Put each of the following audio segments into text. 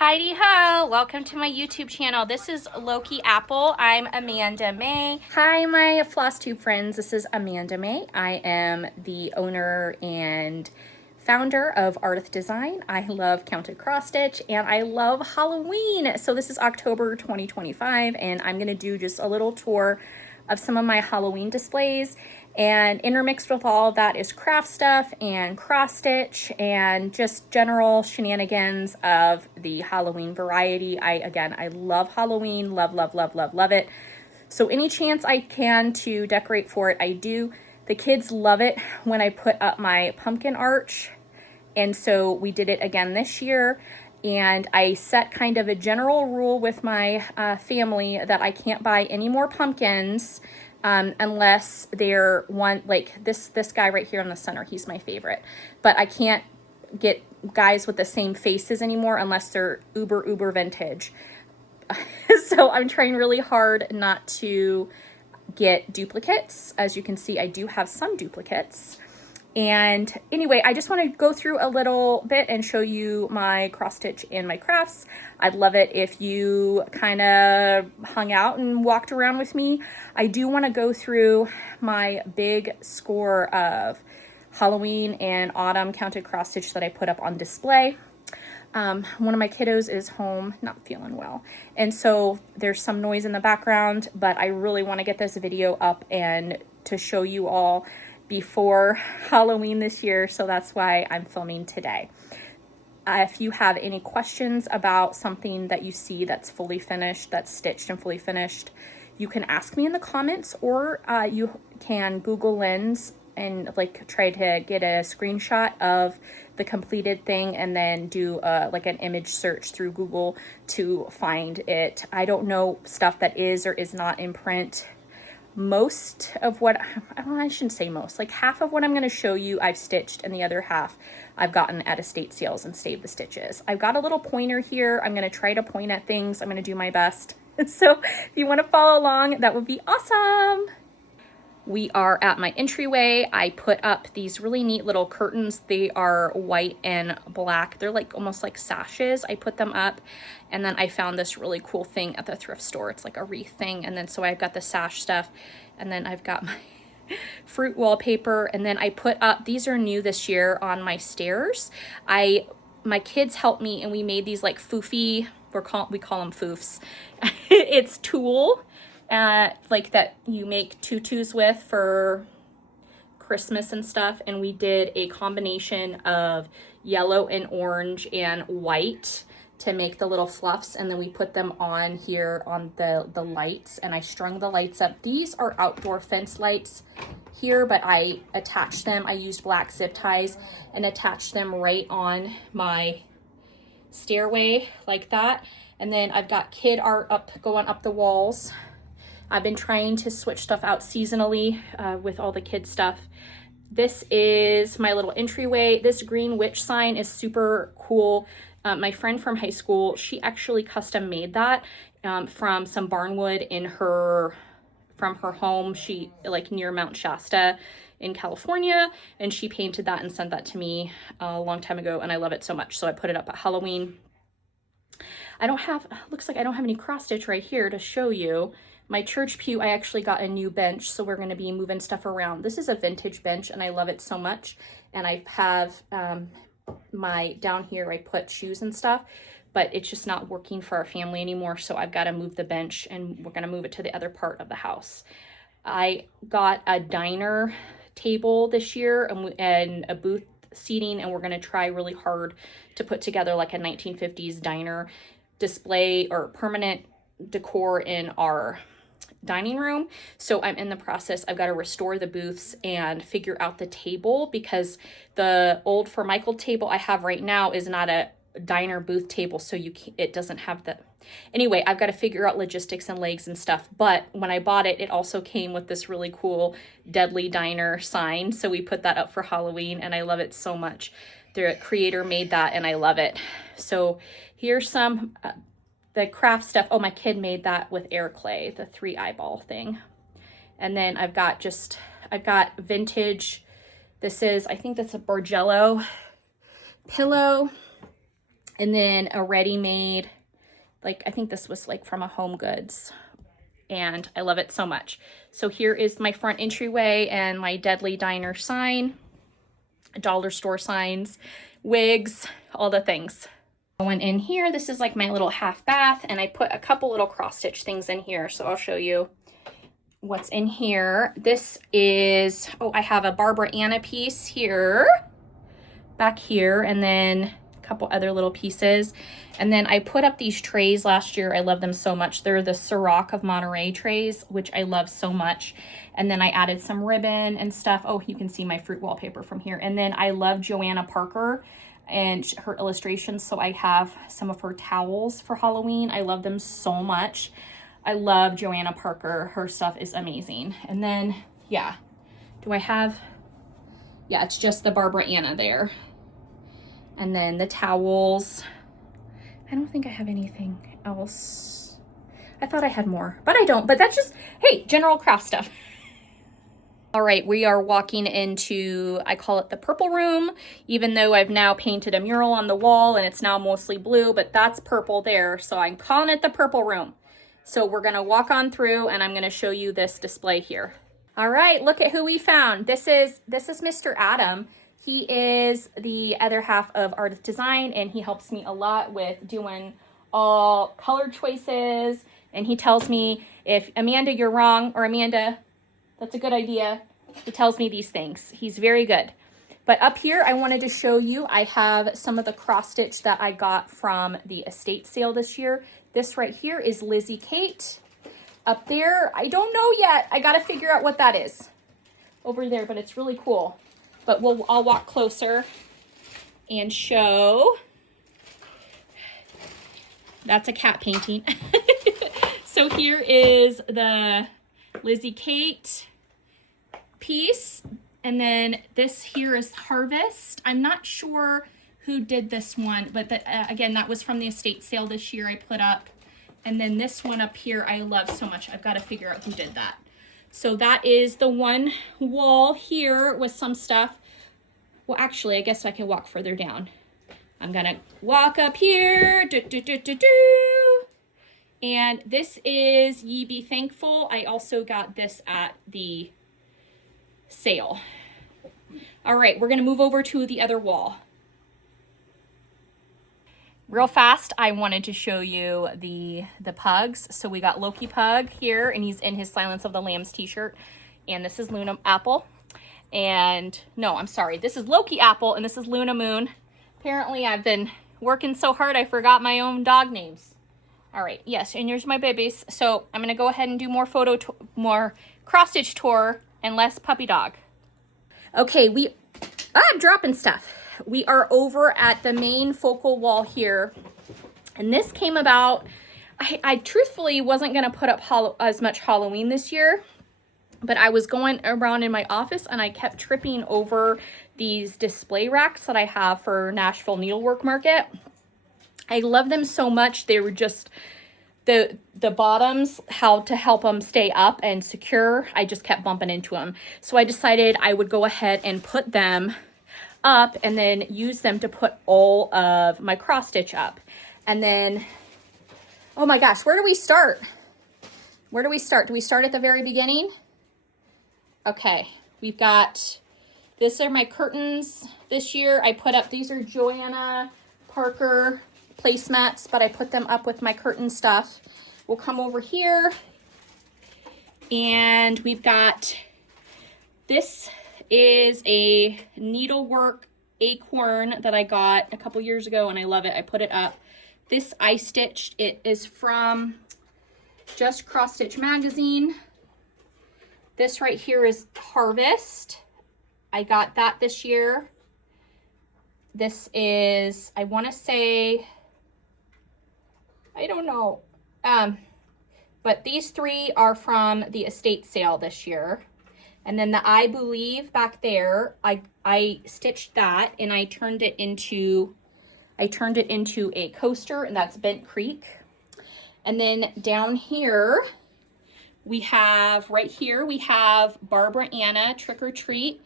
Heidi ho! Welcome to my YouTube channel. This is Loki Apple. I'm Amanda Mae. Hi, my Flosstube friends. This is Amanda Mae. I am the owner and founder of Ardith Design. I love counted cross stitch and I love Halloween. So this is October 2025 and I'm gonna do just a little tour of some of my Halloween displays, and intermixed with all of that is craft stuff and cross stitch and just general shenanigans of the Halloween variety. I love Halloween, love it. So any chance I can to decorate for it, I do. The kids love it when I put up my pumpkin arch, and so we did it again this year. And I set kind of a general rule with my family that I can't buy any more pumpkins unless they're one, like this guy right here in the center, he's my favorite. But I can't get guys with the same faces anymore unless they're uber vintage. So I'm trying really hard not to get duplicates. As you can see, I do have some duplicates. And anyway, I just want to go through a little bit and show you my cross stitch and my crafts. I'd love it if you kind of hung out and walked around with me. I do want to go through my big score of Halloween and autumn counted cross stitch that I put up on display. One of my kiddos is home, not feeling well, and so there's some noise in the background, but I really want to get this video up and to show you all before Halloween this year, so that's why I'm filming today. If you have any questions about something that you see that's fully finished, that's stitched and fully finished, you can ask me in the comments, or you can Google Lens and like try to get a screenshot of the completed thing and then do like an image search through Google to find it. I don't know stuff that is or is not in print. Most of what, I shouldn't say most, like half of what I'm going to show you I've stitched, and the other half I've gotten at estate sales and saved the stitches. I've got a little pointer here. I'm going to try to point at things. I'm going to do my best. So if you want to follow along, that would be awesome. We are at my entryway. I put up these really neat little curtains. They are white and black. They're like almost like sashes. I put them up, and then I found this really cool thing at the thrift store. It's like a wreath thing. And then so I've got the sash stuff, and then I've got my fruit wallpaper, and then I put up, these are new this year, on my stairs. My kids helped me and we made these like foofy, we call them foofs. It's tulle. Like that you make tutus with for Christmas and stuff, and we did a combination of yellow and orange and white to make the little fluffs, and then we put them on here on the lights, and I strung the lights up. These are outdoor fence lights here, but I attached them. I used black zip ties and attached them right on my stairway like that, and then I've got kid art going up the walls. I've been trying to switch stuff out seasonally with all the kids stuff. This is my little entryway. This green witch sign is super cool. My friend from high school, she actually custom made that from some barnwood from her home. She like near Mount Shasta in California, and she painted that and sent that to me a long time ago, and I love it so much. So I put it up at Halloween. Looks like I don't have any cross stitch right here to show you. My church pew, I actually got a new bench, so we're going to be moving stuff around. This is a vintage bench, and I love it so much. And I have down here, I put shoes and stuff, but it's just not working for our family anymore, so I've got to move the bench, and we're going to move it to the other part of the house. I got a diner table this year and a booth seating, and we're going to try really hard to put together like a 1950s diner display or permanent decor in our dining room. So I'm in the process. I've got to restore the booths and figure out the table, because the old Formica table I have right now is not a diner booth table, so it doesn't have the, anyway, I've got to figure out logistics and legs and stuff. But when I bought it, it also came with this really cool Deadly Diner sign, so we put that up for Halloween, and I love it so much. The creator made that, and I love it. So here's some the craft stuff. Oh, my kid made that with air clay, the 3 eyeball thing. And then I've got vintage, I think that's a Borgello pillow. And then a ready-made, like I think this was like from a Home Goods, and I love it so much. So here is my front entryway and my Deadly Diner sign, dollar store signs, wigs, all the things. Going in here, this is like my little half bath, and I put a couple little cross stitch things in here. So I'll show you what's in here. This is, oh, I have a Barbara Anna piece here, back here, and then a couple other little pieces. And then I put up these trays last year. I love them so much. They're the Ciroc of Monterey trays, which I love so much. And then I added some ribbon and stuff. Oh, you can see my fruit wallpaper from here. And then I love Joanna Parker and her illustrations. So I have some of her towels for Halloween. I love them so much. I love Joanna Parker. Her stuff is amazing. And then, yeah, do I have, yeah, it's just the Barbara Anna there. And then the towels. I don't think I have anything else. I thought I had more, but I don't. But that's just, hey, general craft stuff. All right, we are walking into, I call it the purple room, even though I've now painted a mural on the wall and it's now mostly blue, but that's purple there. So I'm calling it the purple room. So we're gonna walk on through and I'm gonna show you this display here. All right, look at who we found. This is Mr. Adam. He is the other half of Ardith Design, and he helps me a lot with doing all color choices. And he tells me if, Amanda, you're wrong, or Amanda, that's a good idea. He tells me these things. He's very good. But up here, I wanted to show you, I have some of the cross stitch that I got from the estate sale this year. This right here is Lizzie Kate. Up there, I don't know yet. I got to figure out what that is over there, but it's really cool. But I'll walk closer and show. That's a cat painting. So here is the Lizzie Kate piece. And then this here is Harvest. I'm not sure who did this one, but again, that was from the estate sale this year I put up. And then this one up here I love so much. I've got to figure out who did that. So that is the one wall here with some stuff. Well, actually, I guess I can walk further down. I'm gonna walk up here. And this is Ye Be Thankful. I also got this at the sale. All right, we're gonna move over to the other wall. Real fast, I wanted to show you the pugs. So we got Loki Pug here, and he's in his Silence of the Lambs t-shirt. And this is Luna Apple. And no, I'm sorry, this is Loki Apple, and this is Luna Moon. Apparently I've been working so hard I forgot my own dog names. All right, yes, and here's my babies. So I'm gonna go ahead and do more cross stitch tour and less puppy dog. Okay, I'm dropping stuff. We are over at the main focal wall here, and this came about, I truthfully wasn't gonna put up as much Halloween this year, but I was going around in my office and I kept tripping over these display racks that I have for Nashville Needlework Market. I love them so much. They were just, the bottoms, how to help them stay up and secure, I just kept bumping into them. So I decided I would go ahead and put them up and then use them to put all of my cross stitch up. And then, oh my gosh, where do we start? Where do we start? Do we start at the very beginning? Okay, we've got, these are my curtains this year. I put up, these are Joanna Parker placemats, but I put them up with my curtain stuff. We'll come over here and we've got, this is a needlework acorn that I got a couple years ago and I love it. I put it up. This I stitched, it is from Just Cross Stitch Magazine. This right here is Harvest. I got that this year. This is, I want to say, I don't know, but these three are from the estate sale this year. And then the I Believe back there, I stitched that and I turned it into a coaster, and that's Bent Creek. And then down here, we have, right here, we have Barbara Anna Trick or Treat.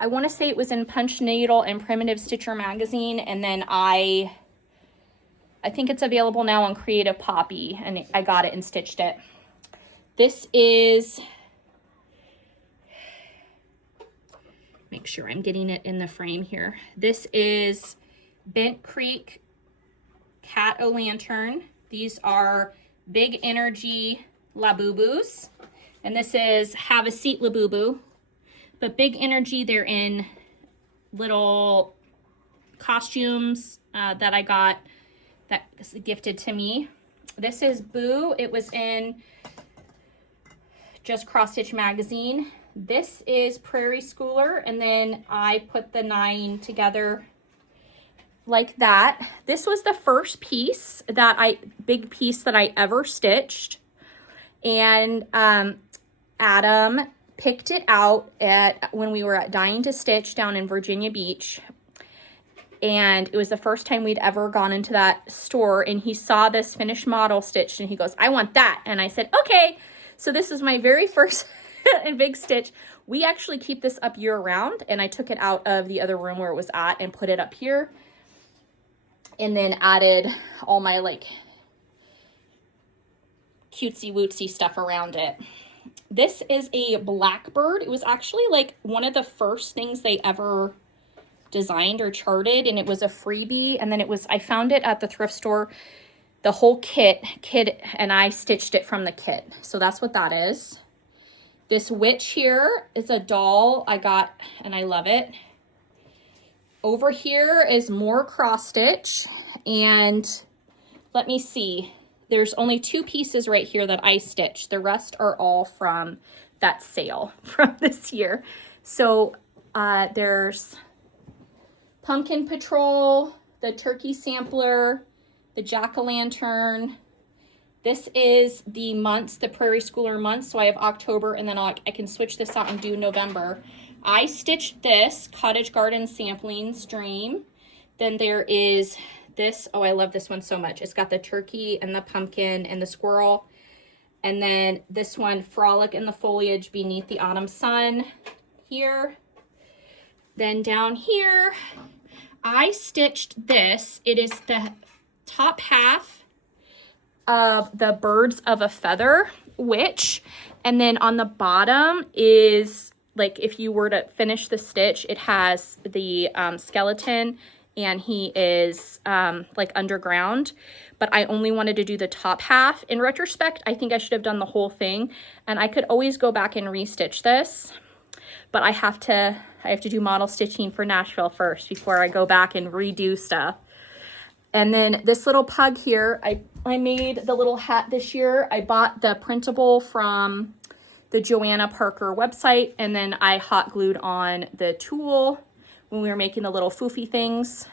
I want to say it was in Punch Needle and Primitive Stitcher magazine, and then I I think it's available now on Creative Poppy, and I got it and stitched it. This is, make sure I'm getting it in the frame here. This is Bent Creek Cat O' Lantern. These are Big Energy Labubus. And this is Have a Seat Labubu. But Big Energy, they're in little costumes that I got that was gifted to me. This is Boo. It was in Just Cross Stitch magazine. This is Prairie Schooler, and then I put the 9 together like that. This was the first piece that big piece that I ever stitched, and Adam picked it out when we were at Dying to Stitch down in Virginia Beach. And it was the first time we'd ever gone into that store, and he saw this finished model stitched and he goes, I want that. And I said, okay. So this is my very first big stitch. We actually keep this up year round, and I took it out of the other room where it was at and put it up here, and then added all my like cutesy wootsy stuff around it. This is a blackbird. It was actually like one of the first things they ever designed or charted, and it was a freebie. And then I found it at the thrift store, the whole kit, and I stitched it from the kit. So that's what that is. This witch here is a doll I got, and I love it. Over here is more cross stitch, and let me see. There's only 2 pieces right here that I stitched. The rest are all from that sale from this year. So there's Pumpkin Patrol, the Turkey Sampler, the Jack-o'-lantern. This is the months, the Prairie Schooler months. So I have October, and then I can switch this out and do November. I stitched this Cottage Garden Samplings Dream. Then there is this. Oh, I love this one so much. It's got the turkey and the pumpkin and the squirrel. And then this one, Frolic in the Foliage Beneath the Autumn Sun here. Then down here, I stitched this. It is the top half of the Birds of a Feather witch. And then on the bottom is, like, if you were to finish the stitch, it has the skeleton, and he is like underground. But I only wanted to do the top half. In retrospect, I think I should have done the whole thing, and I could always go back and restitch this. But I have to do model stitching for Nashville first before I go back and redo stuff. And then this little pug here, I made the little hat this year. I bought the printable from the Joanna Parker website, and then I hot glued on the tulle when we were making the little foofy things.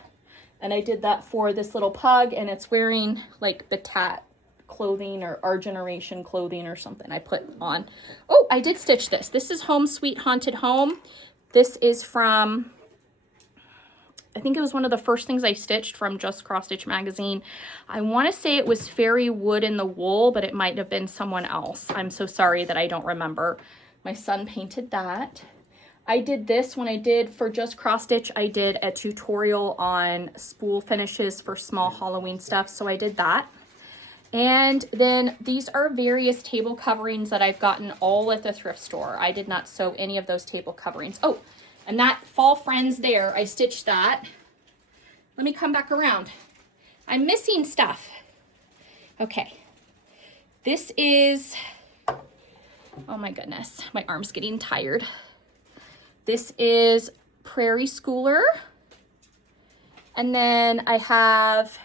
And I did that for this little pug, and it's wearing like Batat clothing or our generation clothing or something I put on. Oh, I did stitch this. This is Home Sweet Haunted Home. This is from, I think it was one of the first things I stitched from Just Cross Stitch magazine. I want to say it was Fairy Wood in the Wool, but it might have been someone else. I'm so sorry that I don't remember. My son painted that. I did this when I did for Just Cross Stitch. I did a tutorial on spool finishes for small Halloween stuff, so I did that. And then these are various table coverings that I've gotten all at the thrift store. I did not sew any of those table coverings. Oh, and that Fall Friends there, I stitched that. Let me come back around. I'm missing stuff. Okay. This is, oh my goodness, my arm's getting tired. This is Prairie Schooler. And then I have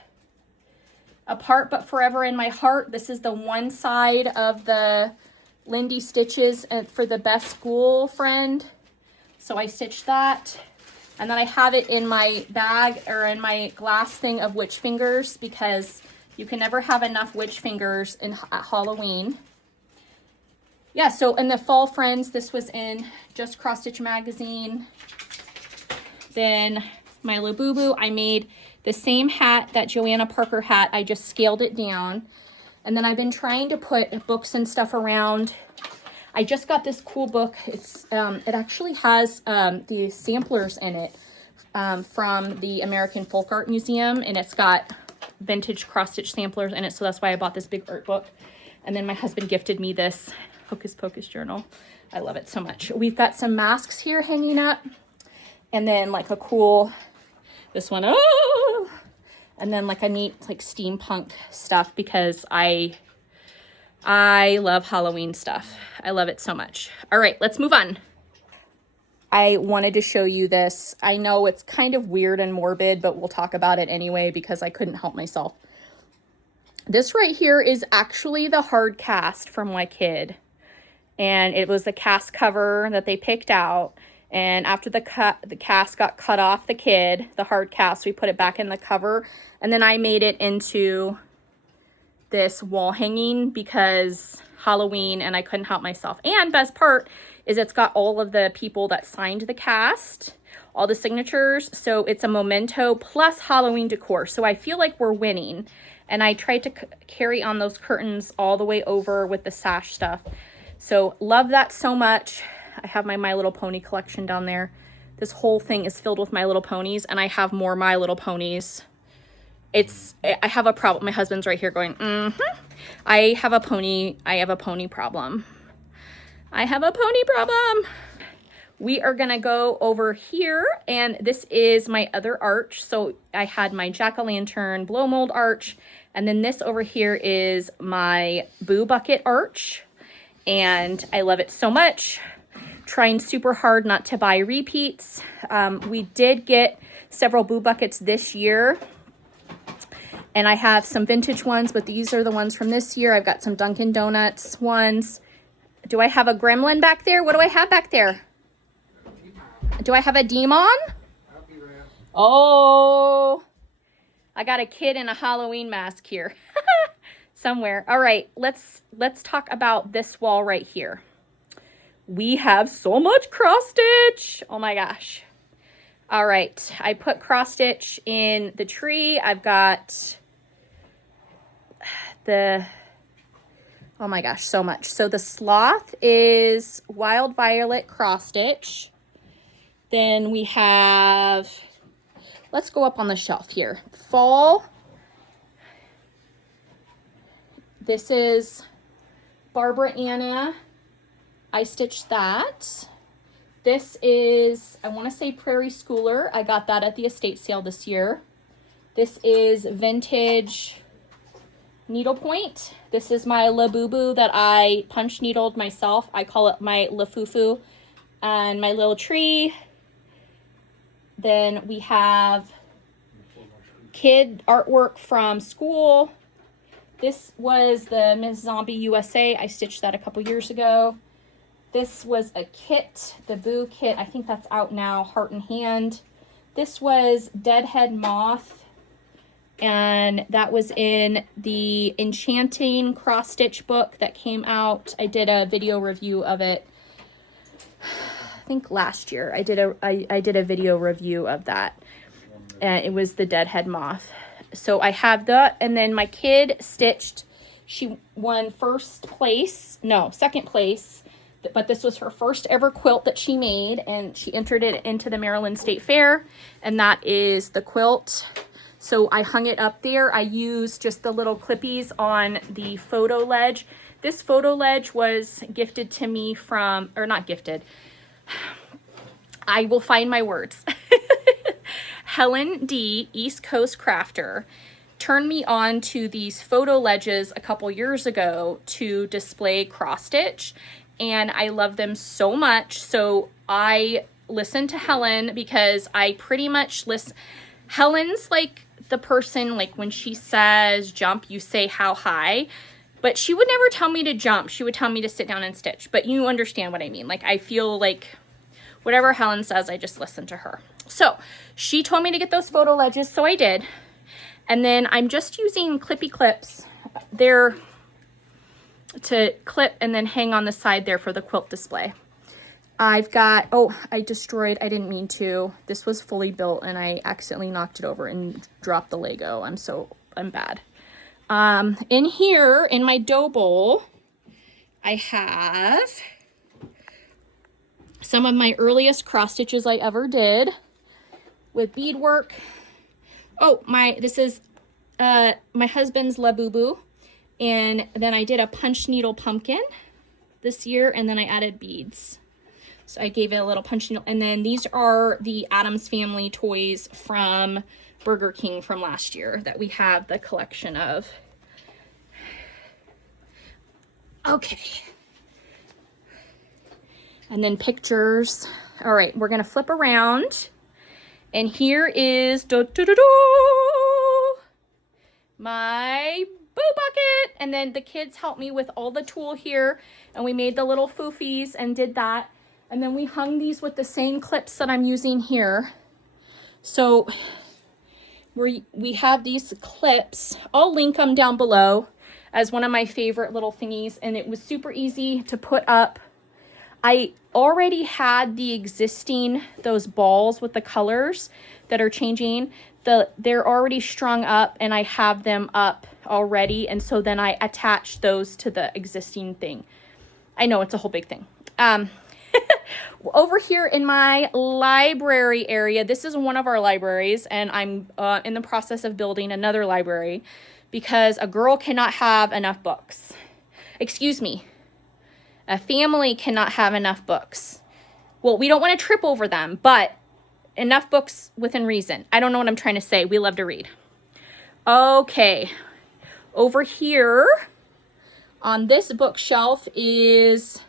Apart But Forever in My Heart. This is the one side of the Lindy Stitches for the Best School Friend. So I stitched that. And then I have it in my bag or in my glass thing of witch fingers, because you can never have enough witch fingers at Halloween. Yeah, so in the Fall Friends, this was in Just Cross Stitch magazine. Then my Labubu, I made the same hat, that Joanna Parker hat. I just scaled it down. And then I've been trying to put books and stuff around. I just got this cool book. It's it actually has the samplers in it from the American Folk Art Museum, and it's got vintage cross stitch samplers in it, so that's why I bought this big art book. And then my husband gifted me this Hocus Pocus journal. I love it so much. We've got some masks here hanging up, and then like a cool, this one, oh, and then like a neat like steampunk stuff, because I love Halloween stuff. I love it so much. All right, let's move on. I wanted to show you this. I know it's kind of weird and morbid, but we'll talk about it anyway because I couldn't help myself. This right here is actually the hard cast from my kid. And it was the cast cover that they picked out. And after the cast got cut off the kid, the hard cast, we put it back in the cover. And then I made it into this wall hanging because Halloween, and I couldn't help myself. And best part is it's got all of the people that signed the cast, all the signatures. So it's a memento plus Halloween decor. So I feel like we're winning. And I tried to carry on those curtains all the way over with the sash stuff. So love that so much. I have my My Little Pony collection down there. This whole thing is filled with My Little Ponies, and I have more My Little Ponies. I have a problem. My husband's right here going, I have a pony problem. I have a pony problem. We are gonna go over here, and this is my other arch. So I had my jack-o'-lantern blow mold arch, and then this over here is my boo bucket arch, and I love it so much. Trying super hard not to buy repeats. We did get several boo buckets this year, and I have some vintage ones, but these are the ones from this year. I've got some Dunkin' Donuts ones. Do I have a gremlin back there? What do I have back there? Do I have a demon? Oh, I got a kid in a Halloween mask here somewhere. All right, let's talk about this wall right here. We have so much cross stitch. Oh my gosh. All right, I put cross stitch in the tree. I've got oh my gosh, so much. So the sloth is Wild Violet cross stitch. Then we have, let's go up on the shelf here. Fall. This is Barbara Anna. I stitched that. This is, I want to say Prairie Schooler. I got that at the estate sale this year. This is vintage needlepoint. This is my Labubu that I punch needled myself. I call it my Lafufu. And my little tree. Then we have kid artwork from school. This was the Miss Zombie USA. I stitched that a couple years ago. This was a kit, the Boo kit. I think that's out now, Heart and Hand. This was Deadhead Moth, and that was in the Enchanting cross stitch book that came out. I did a video review of it. I think last year I did a video review of that, and it was the Deadhead Moth. So I have that, and then my kid stitched. She won second place, but this was her first ever quilt that she made, and she entered it into the Maryland State Fair, and that is the quilt. So I hung it up there. I used just the little clippies on the photo ledge. This photo ledge was gifted to me from, or not gifted. I will find my words. Helen D, East Coast Crafter, turned me on to these photo ledges a couple years ago to display cross stitch, and I love them so much. So I listened to Helen because I pretty much listen. Helen's like the person, like when she says jump, you say how high, but she would never tell me to jump. She would tell me to sit down and stitch, but you understand what I mean. Like I feel like whatever Helen says, I just listen to her. So she told me to get those photo ledges, so I did. And then I'm just using clippy clips. They're to clip and then hang on the side there for the quilt display. I've got, I didn't mean to. This was fully built and I accidentally knocked it over and dropped the Lego. I'm bad. In here, in my dough bowl, I have some of my earliest cross stitches I ever did with beadwork. This is my husband's Labubu, and then I did a punch needle pumpkin this year, and then I added beads. So I gave it a little punch needle, and then these are the Addams Family toys from Burger King from last year that we have the collection of. Okay. And then pictures. All right, we're gonna flip around. And here is my boo bucket. And then the kids helped me with all the tulle here. And we made the little foofies and did that. And then we hung these with the same clips that I'm using here. So we have these clips. I'll link them down below as one of my favorite little thingies. And it was super easy to put up. I already had the existing, those balls with the colors that are changing. They're already strung up and I have them up already. And so then I attach those to the existing thing. I know it's a whole big thing. Over here in my library area, this is one of our libraries, and I'm in the process of building another library because a girl cannot have enough books. Excuse me. A family cannot have enough books. Well, we don't want to trip over them, but enough books within reason. I don't know what I'm trying to say. We love to read. Okay. Over here on this bookshelf is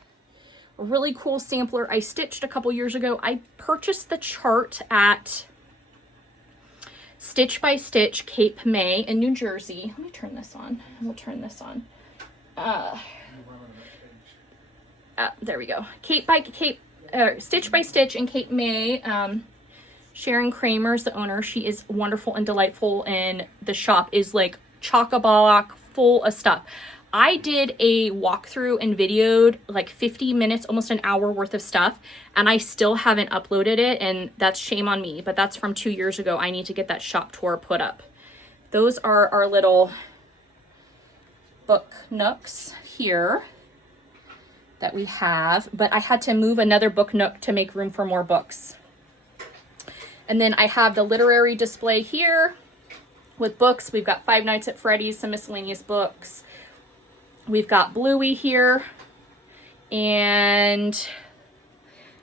a really cool sampler I stitched a couple years ago. I purchased the chart at Stitch by Stitch, Cape May in New Jersey. Let me turn this on. We'll turn this on. There we go. Stitch by Stitch in Cape May. Sharon Kramer's the owner. She is wonderful and delightful, and the shop is like chock-a-block full of stuff. I did a walkthrough and videoed like 50 minutes, almost an hour worth of stuff, and I still haven't uploaded it, and that's shame on me, but that's from 2 years ago. I need to get that shop tour put up. Those are our little book nooks here that we have, but I had to move another book nook to make room for more books. And then I have the literary display here with books. We've got Five Nights at Freddy's, some miscellaneous books. We've got Bluey here, and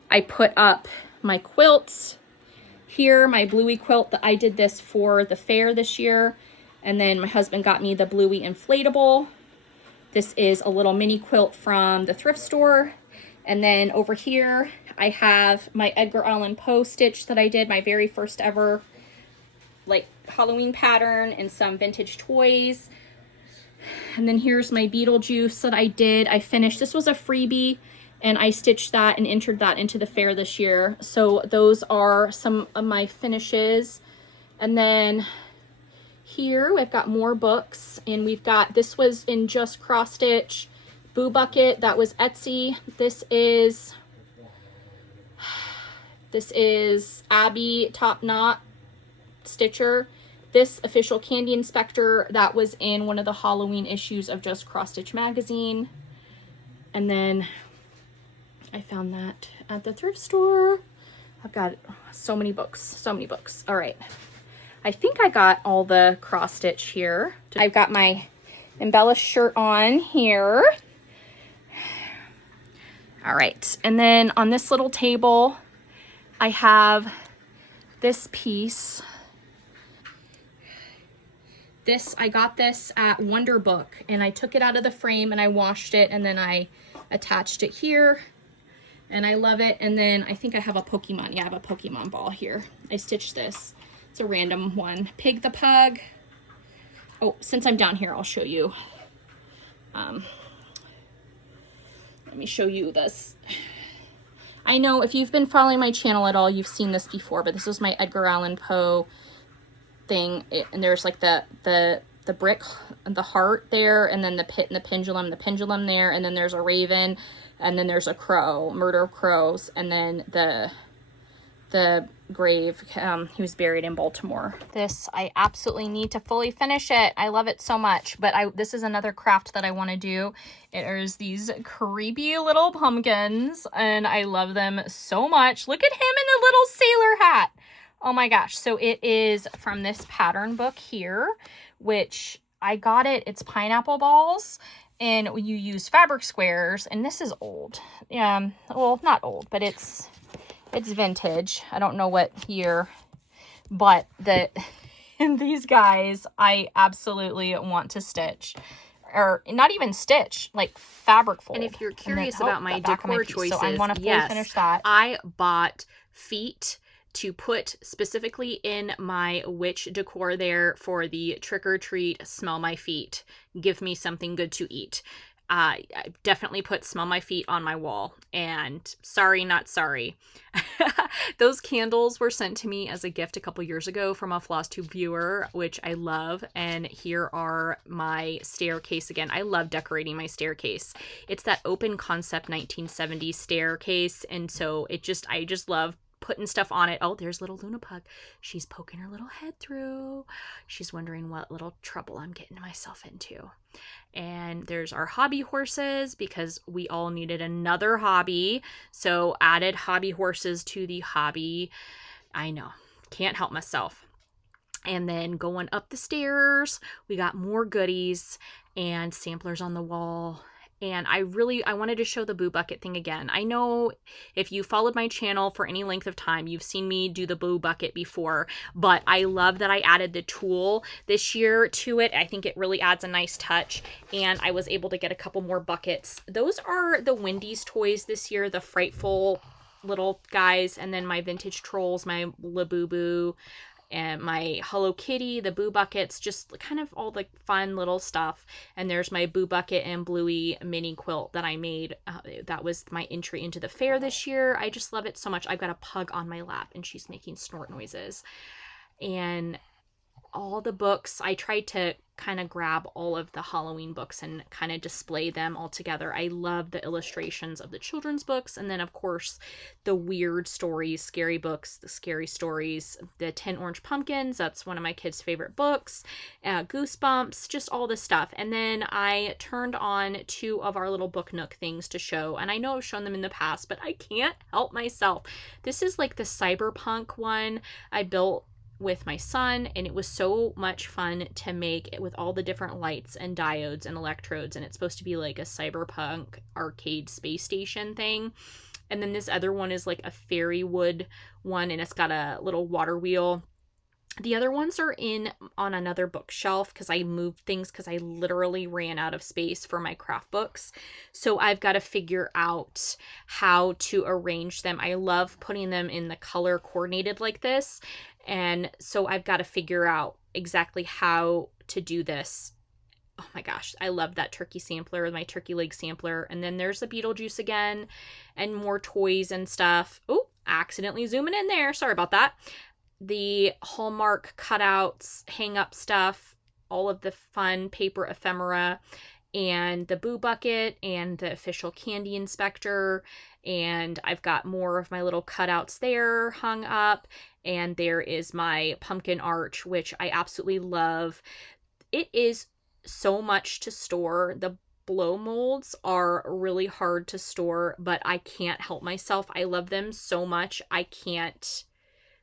I put up my quilts here, my Bluey quilt that I did this for the fair this year. And then my husband got me the Bluey inflatable. This is a little mini quilt from the thrift store. And then over here, I have my Edgar Allan Poe stitch that I did, my very first ever like Halloween pattern, and some vintage toys. And then here's my Beetlejuice that I did. I finished, this was a freebie, and I stitched that and entered that into the fair this year. So those are some of my finishes. And then here we've got more books, and we've got, this was in just cross stitch. Boo Bucket, that was Etsy. This is Abby Top Knot Stitcher. This Official Candy Inspector, that was in one of the Halloween issues of Just Cross Stitch magazine. And then I found that at the thrift store. I've got so many books, so many books. All right. I think I got all the cross stitch here. I've got my embellished shirt on here. All right. And then on this little table, I have this piece. I got this at Wonder Book, and I took it out of the frame and I washed it, and then I attached it here, and I love it. And then I think I have a Pokemon. Yeah, I have a Pokemon ball here. I stitched this. It's a random one. Pig the Pug. Oh, since I'm down here, I'll show you. Let me show you this. I know if you've been following my channel at all, you've seen this before, but this is my Edgar Allan Poe thing, and there's like the brick, the heart there, and then the pit and the pendulum there, and then there's a raven, and then there's a crow, murder of crows, and then the grave. He was buried in Baltimore. This, I absolutely need to fully finish it. I love it so much, but this is another craft that I want to do. It is these creepy little pumpkins, and I love them so much. Look at him in a little sailor hat. Oh my gosh. So it is from this pattern book here, which I got it. It's pineapple balls, and you use fabric squares, and this is old. Well, not old, but it's vintage. I don't know what year, but these guys I absolutely want to stitch. Or not even stitch, like fabric fold. And if you're curious about my decor choices, so I want to fully finish that. I bought feet to put specifically in my witch decor there for the trick or treat, smell my feet, give me something good to eat. I definitely put smell my feet on my wall, and sorry, not sorry. Those candles were sent to me as a gift a couple years ago from a Flosstube viewer, which I love. And here are my staircase again. I love decorating my staircase. It's that open concept 1970s staircase, and so I just love putting stuff on it. Oh, there's little Luna Pug. She's poking her little head through. She's wondering what little trouble I'm getting myself into. And there's our hobby horses, because we all needed another hobby. So added hobby horses to the hobby. I know, can't help myself. And then going up the stairs, we got more goodies and samplers on the wall. And I wanted to show the boo bucket thing again. I know if you followed my channel for any length of time, you've seen me do the boo bucket before, but I love that I added the tool this year to it. I think it really adds a nice touch, and I was able to get a couple more buckets. Those are the Wendy's toys this year, the frightful little guys, and then my vintage trolls, my Labubu, and my Hello Kitty, the Boo Buckets, just kind of all the fun little stuff. And there's my Boo Bucket and Bluey mini quilt that I made. That was my entry into the fair this year. I just love it so much. I've got a pug on my lap, and she's making snort noises. And all the books, I tried to kind of grab all of the Halloween books and kind of display them all together. I love the illustrations of the children's books, and then of course the weird stories, scary books, the scary stories, the 10 Orange Pumpkins, that's one of my kids' favorite books, Goosebumps, just all this stuff. And then I turned on 2 of our little Booknook things to show, and I know I've shown them in the past, but I can't help myself. This is like the cyberpunk one I built with my son, and it was so much fun to make it with all the different lights and diodes and electrodes, and it's supposed to be like a cyberpunk arcade space station thing. And then this other one is like a fairy wood one, and it's got a little water wheel. The other ones are on another bookshelf because I moved things because I literally ran out of space for my craft books. So I've got to figure out how to arrange them. I love putting them in the color coordinated like this. And so I've got to figure out exactly how to do this. Oh my gosh, I love that turkey sampler, my turkey leg sampler. And then there's the Beetlejuice again, and more toys and stuff. Oh, accidentally zooming in there. Sorry about that. The Hallmark cutouts, hang up stuff, all of the fun paper ephemera, and the Boo Bucket, and the official candy inspector. And I've got more of my little cutouts there hung up. And there is my pumpkin arch, which I absolutely love. It is so much to store. The blow molds are really hard to store, but I can't help myself. I love them so much. I can't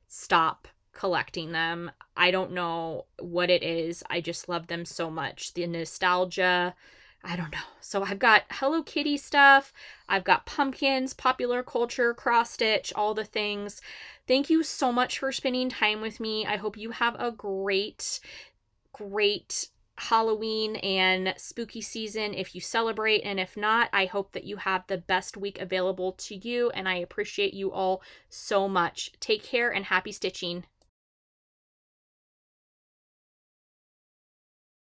stop collecting them. I don't know what it is. I just love them so much. The nostalgia, I don't know. So I've got Hello Kitty stuff. I've got pumpkins, popular culture, cross stitch, all the things. Thank you so much for spending time with me. I hope you have a great Halloween and spooky season if you celebrate, and if not, I hope that you have the best week available to you, and I appreciate you all so much. Take care and happy stitching.